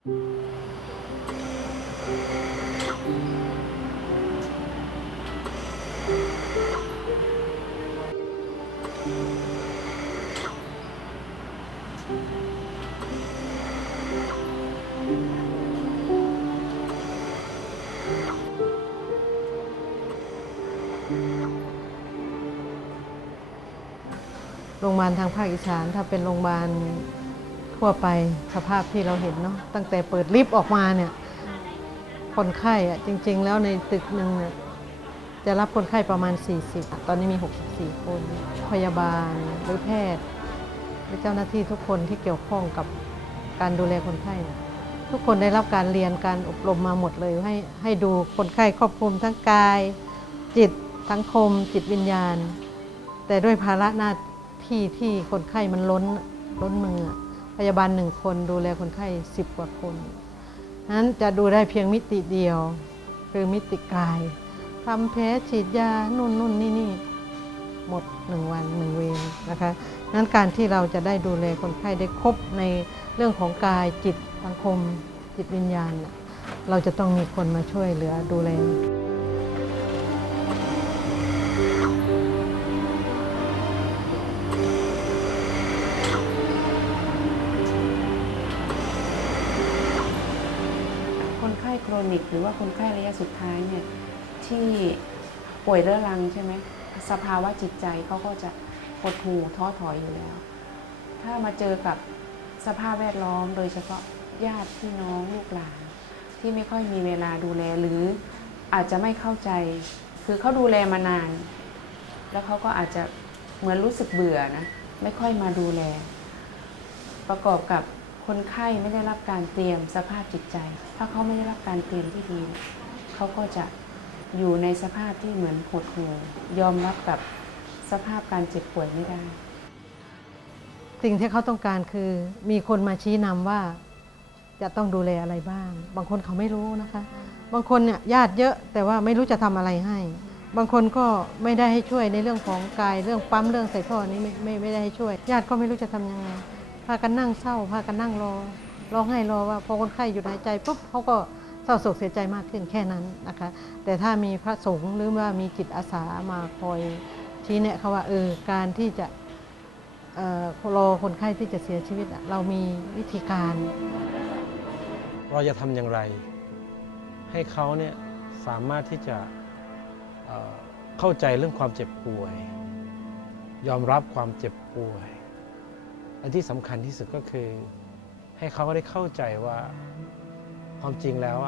โรงพยาบาลทางภาคอีสานถ้าเป็นโรงพยาบาลทั่วไปสภาพที่เราเห็นเนาะตั้งแต่เปิดลิฟต์ออกมาเนี่ยคนไข้จริงๆแล้วในตึกหนึ่งจะรับคนไข้ประมาณ40ตอนนี้มี64คนพยาบาลหรือแพทย์หรือเจ้าหน้าที่ทุกคนที่เกี่ยวข้องกับการดูแลคนไข้ทุกคนได้รับการเรียนการอบรมมาหมดเลยให้ดูคนไข้ครอบคลุมทั้งกายจิตสังคมจิตวิญญาณแต่ด้วยภาระหน้าที่คนไข้มันล้นมือพยาบาล1 คนดูแลคนไข้10 กว่าคนนั้นจะดูได้เพียงมิติเดียวคือมิติกายทำแผลฉีดยานู่นนี่หมด1 วัน1 เวรนะคะนั้นการที่เราจะได้ดูแลคนไข้ได้ครบในเรื่องของกายจิตสังคมจิตวิญญาณเราจะต้องมีคนมาช่วยเหลือดูแลคนไข้โครนิกหรือว่าคนไข้ระยะสุดท้ายเนี่ยที่ป่วยเรื้อรังใช่ไหมสภาวะจิตใจเขาก็จะหดหู่ท้อถอยอยู่แล้วถ้ามาเจอกับสภาพแวดล้อมโดยเฉพาะญาติพี่น้องลูกหลานที่ไม่ค่อยมีเวลาดูแลหรืออาจจะไม่เข้าใจคือเขาดูแลมานานแล้วเขาก็อาจจะเหมือนรู้สึกเบื่อนะไม่ค่อยมาดูแลประกอบกับคนไข้ไม่ได้รับการเตรียมสภาพจิตใจถ้าเขาไม่ได้รับการเตรียมที่ดีเขาก็จะอยู่ในสภาพที่เหมือนหดหู่ยอมรับกับสภาพการเจ็บป่วยไม่ได้สิ่งที่เขาต้องการคือมีคนมาชี้นำว่าจะต้องดูแลอะไรบ้างบางคนเขาไม่รู้นะคะบางคนเนี่ยญาติเยอะแต่ว่าไม่รู้จะทำอะไรให้บางคนก็ไม่ได้ให้ช่วยในเรื่องของกายเรื่องปั๊มเรื่องใส่ท่อนี้ไม่ได้ให้ช่วยญาติก็ไม่รู้จะทำยังไงพากันนั่งเศร้าพากันนั่งร้องไห้รอว่าพอคนไข้หยุดหายใจปุ๊บเขาก็เศร้าโศกเสียใจมากขึ้นแค่นั้นนะคะแต่ถ้ามีพระสงฆ์หรือว่ามีจิตอาสามาคอยชี้แนะเขาว่าการที่จะรอคนไข้ที่จะเสียชีวิตเรามีวิธีการเราจะทำอย่างไรให้เขาเนี่ยสามารถที่จะเข้าใจเรื่องความเจ็บป่วยยอมรับความเจ็บป่วยและที่สำคัญที่สุดก็คือให้เขาได้เข้าใจว่าความจริงแล้ว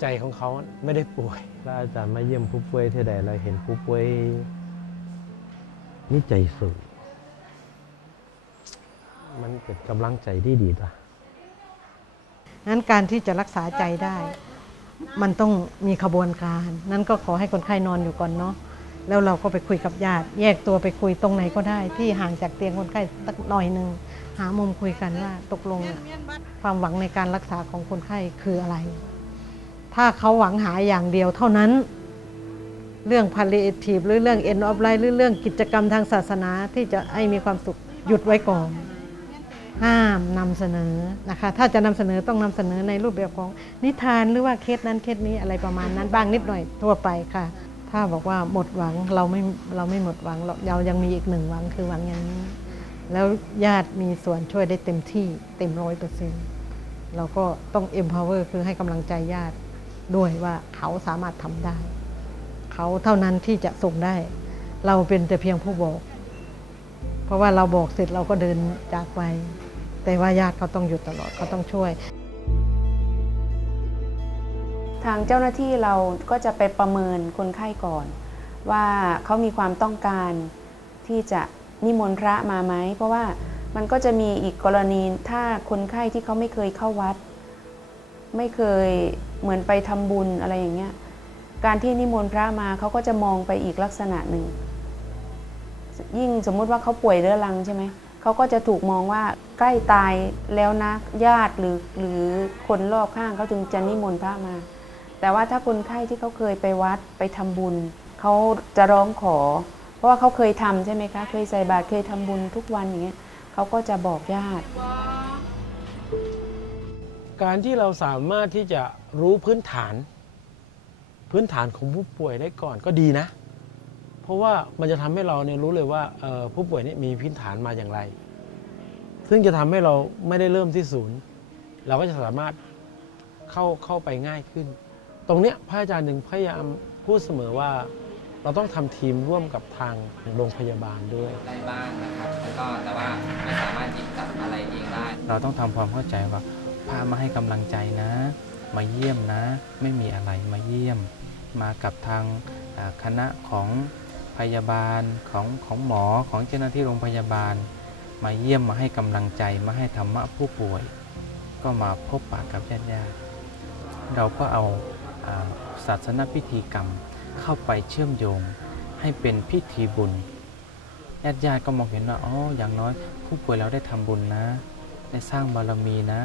ใจของเขาไม่ได้ป่วยถ้าอาจารย์มาเยี่ยมผู้ป่วยที่ใดเราเห็นผู้ป่วยนี่ใจสูงมันเป็นกำลังใจที่ดีนะนั้นการที่จะรักษาใจได้มันต้องมีขบวนการนั้นก็ขอให้คนไข้นอนอยู่ก่อนเนาะแล้วเราก็ไปคุยกับญาติแยกตัวไปคุยตรงไหนก็ได้ที่ห่างจากเตียงคนไข้สักหน่อยหนึ่งหามุมคุยกันว่าตกลงความหวังในการรักษาของคนไข้คืออะไรถ้าเขาหวังหาอย่างเดียวเท่านั้นเรื่อง palliative หรือเรื่อง end of life หรือเรื่องกิจกรรมทางศาสนาที่จะให้มีความสุขหยุดไว้ก่อนห้ามนำเสนอนะคะถ้าจะนำเสนอต้องนำเสนอในรูปแบบของนิทานหรือว่าเคสนั้นเคสนี้อะไรประมาณนั้นบ้างนิดหน่อยทั่วไปค่ะถ้าบอกว่าหมดหวังเราไม่หมดหวังเรายังมีอีก1 หวังคือหวังอย่างนี้แล้วญาติมีส่วนช่วยได้เต็มที่เต็ม100%เราก็ต้อง empower คือให้กำลังใจญาติด้วยว่าเขาสามารถทำได้เขาเท่านั้นที่จะส่งได้เราเป็นแต่เพียงผู้บอกเพราะว่าเราบอกเสร็จเราก็เดินจากไปแต่ว่าญาติเขาต้องอยู่ตลอดเขาต้องช่วยทางเจ้าหน้าที่เราก็จะไปประเมินคนไข้ก่อนว่าเขามีความต้องการที่จะนิมนต์พระมาไหมเพราะว่ามันก็จะมีอีกกรณีถ้าคนไข้ที่เขาไม่เคยเข้าวัดไม่เคยเหมือนไปทำบุญอะไรอย่างเงี้ยการที่นิมนต์พระมาเขาก็จะมองไปอีกลักษณะหนึ่งยิ่งสมมุติว่าเขาป่วยเรื้อรังใช่ไหมเขาก็จะถูกมองว่าใกล้ตายแล้วนะญาติหรือคนรอบข้างเขาจึงจะนิมนต์พระมาแต่ว่าถ้าคนไข้ที่เขาเคยไปวัดไปทำบุญเขาจะร้องขอเพราะว่าเขาเคยทำใช่ไหมคะเคยใส่บาตรเคยทำบุญทุกวันอย่างเงี้ยเขาก็จะบอกญาติ การที่เราสามารถที่จะรู้พื้นฐานของผู้ป่วยได้ก่อนก็ดีนะ เพราะว่ามันจะทำให้เราเนี่ยรู้เลยว่าผู้ป่วยนี่มีพื้นฐานมาอย่างไร ซึ่งจะทำให้เราไม่ได้เริ่มที่ศูนย์เราก็จะสามารถเข้าไปง่ายขึ้น ตรงเนี้ยพระอาจารย์หนึ่งพยายามพูดเสมอว่าเราต้องทำทีมร่วมกับทางโรงพยาบาลด้วยได้บ้างนะครับแล้วก็แต่ว่าไม่สามารถหยิบจับอะไรเองได้ เราต้องทำความเข้าใจว่าพามาให้กำลังใจนะ มาเยี่ยมนะ ไม่มีอะไรมาเยี่ยม มากับทางคณะของพยาบาลของหมอของเจ้าหน้าที่โรงพยาบาล มาเยี่ยมมาให้กำลังใจมาให้ธรรมะผู้ป่วย ก็มาพบปะกับญาติๆเราก็เอาศาสนพิธีกรรมเข้าไปเชื่อมโยงให้เป็นพิธีบุญญาติๆก็มองเห็นว่าอ๋ออย่างน้อยผู้ป่วยเราได้ทำบุญนะได้สร้างบารมีนะ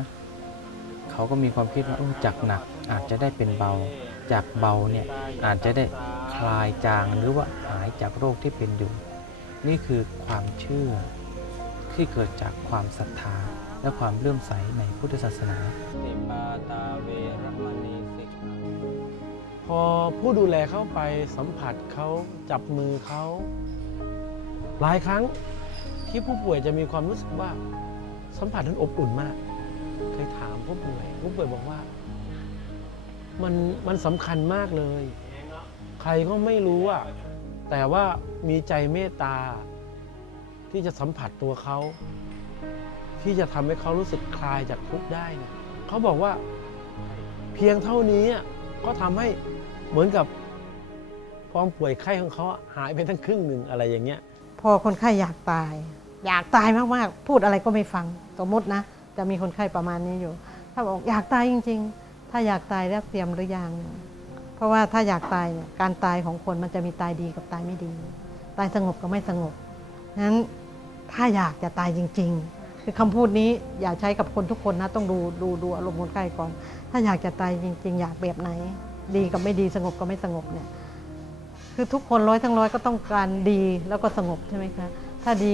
เขาก็มีความคิดว่าจากหนักอาจจะได้เป็นเบาจากเบาเนี่ยอาจจะได้คลายจางหรือว่าหายจากโรคที่เป็นอยู่นี่คือความเชื่อที่เกิดจากความศรัทธาและความเลื่อมใสในพุทธศาสนาพอผู้ดูแลเข้าไปสัมผัสเขาจับมือเขาหลายครั้งที่ผู้ป่วยจะมีความรู้สึกว่าสัมผัสนั้นอบอุ่นมากเคยถามผู้ป่วยบอกว่ามันสำคัญมากเลยใครก็ไม่รู้อะแต่ว่ามีใจเมตตาที่จะสัมผัสตัวเขาที่จะทำให้เขารู้สึกคลายจากทุกข์ได้นะเขาบอกว่าเพียงเท่านี้ก็ทำให้เหมือนกับความป่วยไข้ของเขาหายไปทั้งครึ่งหนึ่งอะไรอย่างเงี้ยพอคนไข้อยากตายมากๆพูดอะไรก็ไม่ฟังสมมตินะจะมีคนไข้ประมาณนี้อยู่ถ้าบอกอยากตายจริงๆถ้าอยากตายแล้วเตรียมหรือยังเพราะว่าถ้าอยากตายเนี่ยการตายของคนมันจะมีตายดีกับตายไม่ดีตายสงบกับไม่สงบนั้นถ้าอยากจะตายจริงๆคือคำพูดนี้อย่าใช้กับคนทุกคนนะต้องดูอารมณ์คนไข้ก่อนถ้าอยากจะตายจริงๆอยากแบบไหนดีกับไม่ดีสงบกับไม่สงบเนี่ยคือทุกคนทั้งร้อยก็ต้องการดีแล้วก็สงบใช่ไหมคะถ้าดี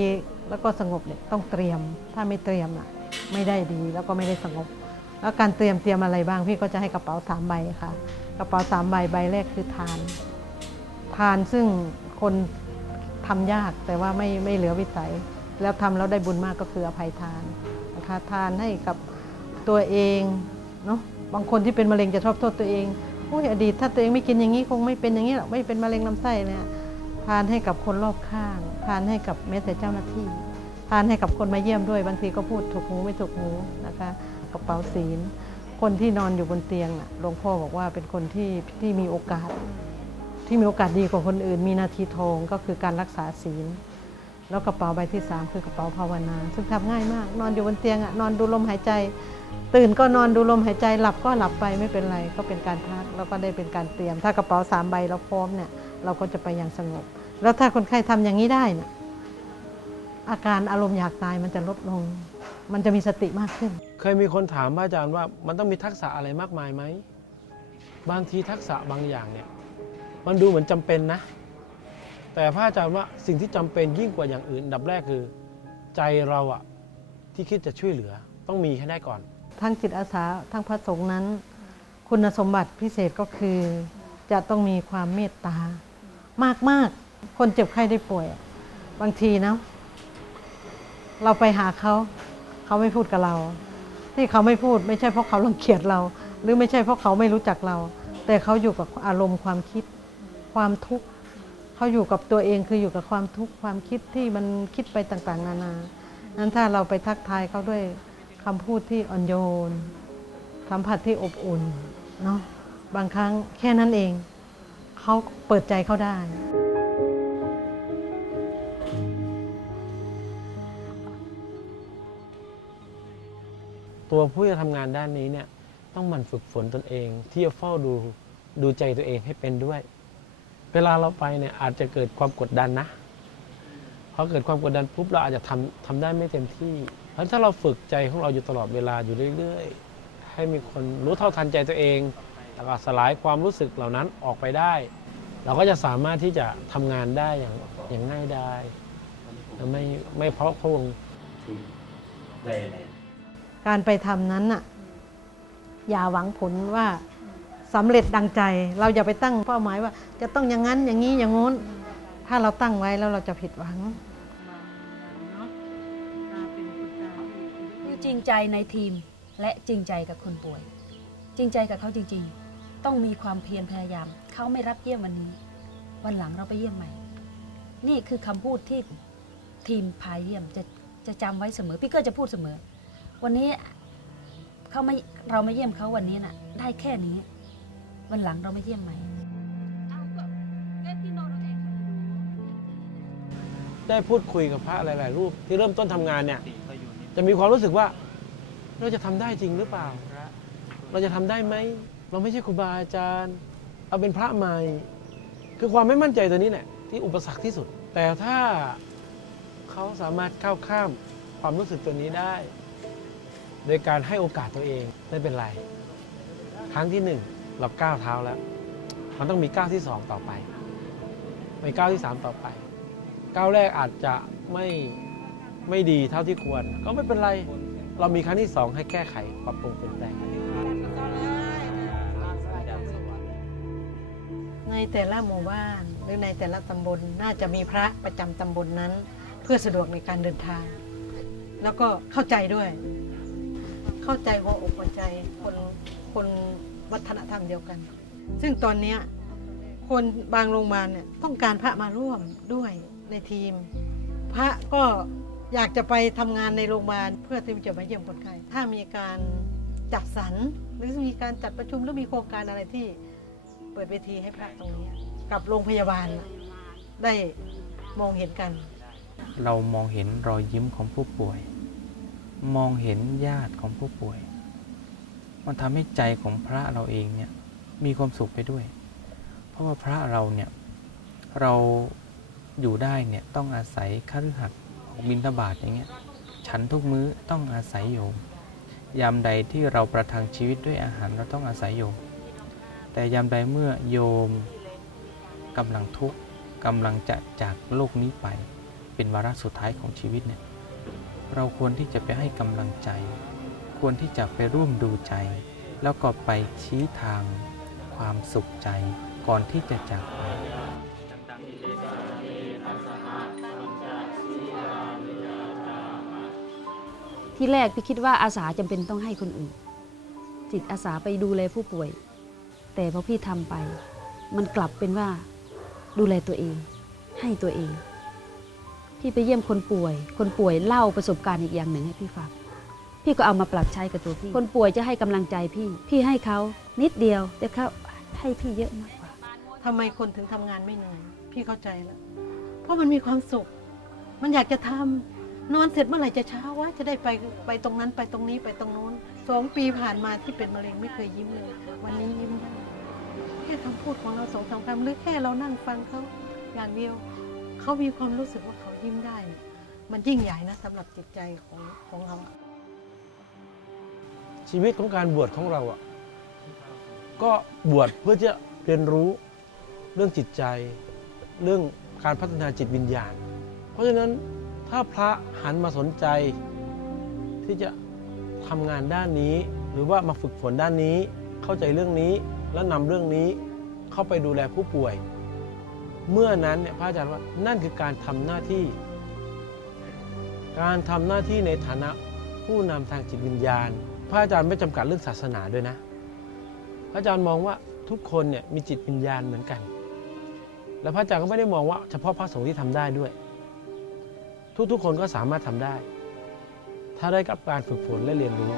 แล้วก็สงบเนี่ยต้องเตรียมถ้าไม่เตรียมไม่ได้ดีแล้วก็ไม่ได้สงบแล้วการเตรียมอะไรบ้างพี่ก็จะให้กระเป๋า3 ใบค่ะกระเป๋า3 ใบใบแรกคือทานซึ่งคนทำยากแต่ว่าไม่เหลือวิสัยแล้วทำแล้วได้บุญมากก็คืออภัยทานนะคะทานให้กับตัวเองเนาะบางคนที่เป็นมะเร็งจะชอบโทษตัวเองอดีตถ้าตัวเองไม่กินอย่างนี้คงไม่เป็นอย่างนี้หรอกไม่เป็นมะเร็งลำไส้เนี่ยทานให้กับคนรอบข้างทานให้กับแม้แต่เจ้าหน้าที่ทานให้กับคนมาเยี่ยมด้วยบางทีก็พูดถูกหูไม่ถูกหูนะคะกระเป๋าศีลคนที่นอนอยู่บนเตียงหลวงพ่อบอกว่าเป็นคนที่มีโอกาสดีกว่าคนอื่นมีนาทีทองก็คือการรักษาศีลแล้วกระเป๋าใบที่3คือกระเป๋าภาวนาซึ่งทำง่ายมากนอนอยู่บนเตียงนอนดูลมหายใจตื่นก็นอนดูลมหายใจหลับก็หลับไปไม่เป็นไรก็เป็นการพักแล้วก็ได้เป็นการเตรียมถ้ากระเป๋า3 ใบเราพร้อมเนี่ยเราก็จะไปอย่างสงบแล้วถ้าคนไข้ทำอย่างนี้ได้เนี่ยอาการอารมณ์อยากตายมันจะลดลงมันจะมีสติมากขึ้นเคยมีคนถามพระอาจารย์ว่ามันต้องมีทักษะอะไรมากมายไหมบางทีทักษะบางอย่างเนี่ยมันดูเหมือนจำเป็นนะแต่พระอาจารย์ว่าสิ่งที่จำเป็นยิ่งกว่าอย่างอื่นอันดับแรกคือใจเราที่คิดจะช่วยเหลือต้องมีให้ได้ก่อนทั้งจิตอาสาทั้งพระสงฆ์นั้นคุณสมบัติพิเศษก็คือจะต้องมีความเมตตามากคนเจ็บไข้ได้ป่วยบางทีนะเราไปหาเขาไม่พูดกับเราที่เขาไม่พูดไม่ใช่เพราะเขารังเกียจเราหรือไม่ใช่เพราะเขาไม่รู้จักเราแต่เขาอยู่กับอารมณ์ความคิดความทุกข์เขาอยู่กับตัวเองคืออยู่กับความทุกข์ความคิดที่มันคิดไปต่างๆนานานั้นถ้าเราไปทักทายเขาด้วยคำพูดที่อ่อนโยนสัมผัสที่อบอุ่นเนาะบางครั้งแค่นั้นเองเขาเปิดใจเขาได้ตัวผู้จะทำงานด้านนี้เนี่ยต้องหมั่นฝึกฝนตนเองที่จะเฝ้าดูใจตัวเองให้เป็นด้วยเวลาเราไปเนี่ยอาจจะเกิดความกดดันนะพอเกิดความกดดันปุ๊บเราอาจจะทำได้ไม่เต็มที่เพราะถ้าเราฝึกใจของเราอยู่ตลอดเวลาอยู่เรื่อยๆให้มีคนรู้เท่าทันใจตัวเองแล้วก็สลายความรู้สึกเหล่านั้นออกไปได้เราก็จะสามารถที่จะทำงานได้อย่างง่ายดายไม่เพราะพวงการไปทำนั้น อย่าหวังผลว่าสำเร็จดังใจ เราอย่าไปตั้งเป้าหมายว่าจะต้องอย่างนั้นอย่างนี้อย่างโน้นถ้าเราตั้งไว้แล้วเราจะผิดหวัง คือจริงใจในทีมและจริงใจกับคนป่วย จริงใจกับเขาจริงๆต้องมีความเพียรพยายามเขาไม่รับเยี่ยมวันนี้วันหลังเราไปเยี่ยมใหม่นี่คือคำพูดที่ทีมพาเยี่ยมจะจำไว้เสมอพี่ก็จะพูดเสมอวันนี้เราไม่เยี่ยมเขาวันนี้น่ะได้แค่นี้วันหลังเราไม่เยี่ยมใหม่ ได้พูดคุยกับพระหลายๆรูปที่เริ่มต้นทำงานเนี่ยจะมีความรู้สึกว่าเราจะทำได้จริงหรือเปล่าเราจะทำได้ไหมเราไม่ใช่ครูบาอาจารย์เอาเป็นพระใหม่คือความไม่มั่นใจตัวนี้แหละที่อุปสรรคที่สุดแต่ถ้าเขาสามารถก้าวข้ามความรู้สึกตัวนี้ได้โดยการให้โอกาสตัวเองไม่เป็นไรครั้งที่1เราก้าวเท้าแล้วมันต้องมีก้าวที่2ต่อไปมีก้าวที่3ต่อไปก้าวแรกอาจจะไม่ดีเท่าที่ควรก็ไม่เป็นไรเรามีครั้งที่2ให้แก้ไขปรับปรุงเปลี่ยนแปลงในแต่ละหมู่บ้านหรือในแต่ละตำบลน่าจะมีพระประจำตำบลนั้นเพื่อสะดวกในการเดินทางแล้วก็เข้าใจด้วยเข้าใจหัวอกหัวใจคนวัฒนธรรมเดียวกันซึ่งตอนนี้คนบางโรงพยาบาลเนี่ยต้องการพระมาร่วมด้วยในทีมพระก็อยากจะไปทำงานในโรงพยาบาลเพื่อที่จะมาเยี่ยมคนไข้ถ้ามีการจัดสรรหรือมีการจัดประชุมหรือมีโครงการอะไรที่เปิดเวทีให้พระตรงนี้กับโรงพยาบาลได้มองเห็นกันเรามองเห็นรอยยิ้มของผู้ป่วยมองเห็นญาติของผู้ป่วยมันทำให้ใจของพระเราเองเนี่ยมีความสุขไปด้วยเพราะว่าพระเราเนี่ยเราอยู่ได้เนี่ยต้องอาศัยคฤหัสถ์ออกบิณฑบาตอย่างเงี้ยฉันทุกมื้อต้องอาศัยโยมยามใดที่เราประทังชีวิตด้วยอาหารเราต้องอาศัยโยมแต่ยามใดเมื่อโยมกำลังทุกข์กำลังจะจากโลกนี้ไปเป็นวาระสุดท้ายของชีวิตเนี่ยเราควรที่จะไปให้กำลังใจควรที่จะไปร่วมดูใจแล้วก็ไปชี้ทางความสุขใจก่อนที่จะจากไปที่แรกพี่คิดว่าอาสาจำเป็นต้องให้คนอื่นจิตอาสาไปดูแลผู้ป่วยแต่พอพี่ทำไปมันกลับเป็นว่าดูแลตัวเองให้ตัวเองพี่ไปเยี่ยมคนป่วยเล่าประสบการณ์อีกอย่างหนึ่งให้พี่ฟังพี่ก็เอามาปรับใช้กับตัวพี่คนป่วยจะให้กำลังใจพี่ให้เขานิดเดียวแต่เขาให้พี่เยอะมากกว่าทำไมคนถึงทำงานไม่เหนื่อยพี่เข้าใจแล้วเพราะมันมีความสุขมันอยากจะทำนอนเสร็จเมื่อไหร่จะเช้าวะจะได้ไปตรงนั้นไปตรงนี้ไปตรงโน้น2 ปีผ่านมาที่เป็นมะเร็งไม่เคยยิ้มเลยวันนี้ยิ้มได้แค่คำพูดของเรา2-3 คำหรือแค่เรานั่งฟังเขาอย่างเดียวเขามีความรู้สึกว่าเขายิ้มได้มันยิ่งใหญ่นะสำหรับจิตใจของเราชีวิตของการบวชของเราก็บวชเพื่อจะเรียนรู้เรื่องจิตใจเรื่องการพัฒนาจิตวิญญาณเพราะฉะนั้นถ้าพระหันมาสนใจที่จะทำงานด้านนี้หรือว่ามาฝึกฝนด้านนี้เข้าใจเรื่องนี้และนำเรื่องนี้เข้าไปดูแลผู้ป่วยเมื่อนั้นเนี่ยพระอาจารย์ว่านั่นคือการทำหน้าที่ในฐานะผู้นำทางจิตวิญญาณพระอาจารย์ไม่จำกัดเรื่องศาสนาด้วยนะพระอาจารย์มองว่าทุกคนเนี่ยมีจิตวิญญาณเหมือนกันและพระอาจารย์ก็ไม่ได้มองว่าเฉพาะพระสงฆ์ที่ทำได้ด้วยทุกคนก็สามารถทำได้ถ้าได้กับการฝึกฝนและเรียนรู้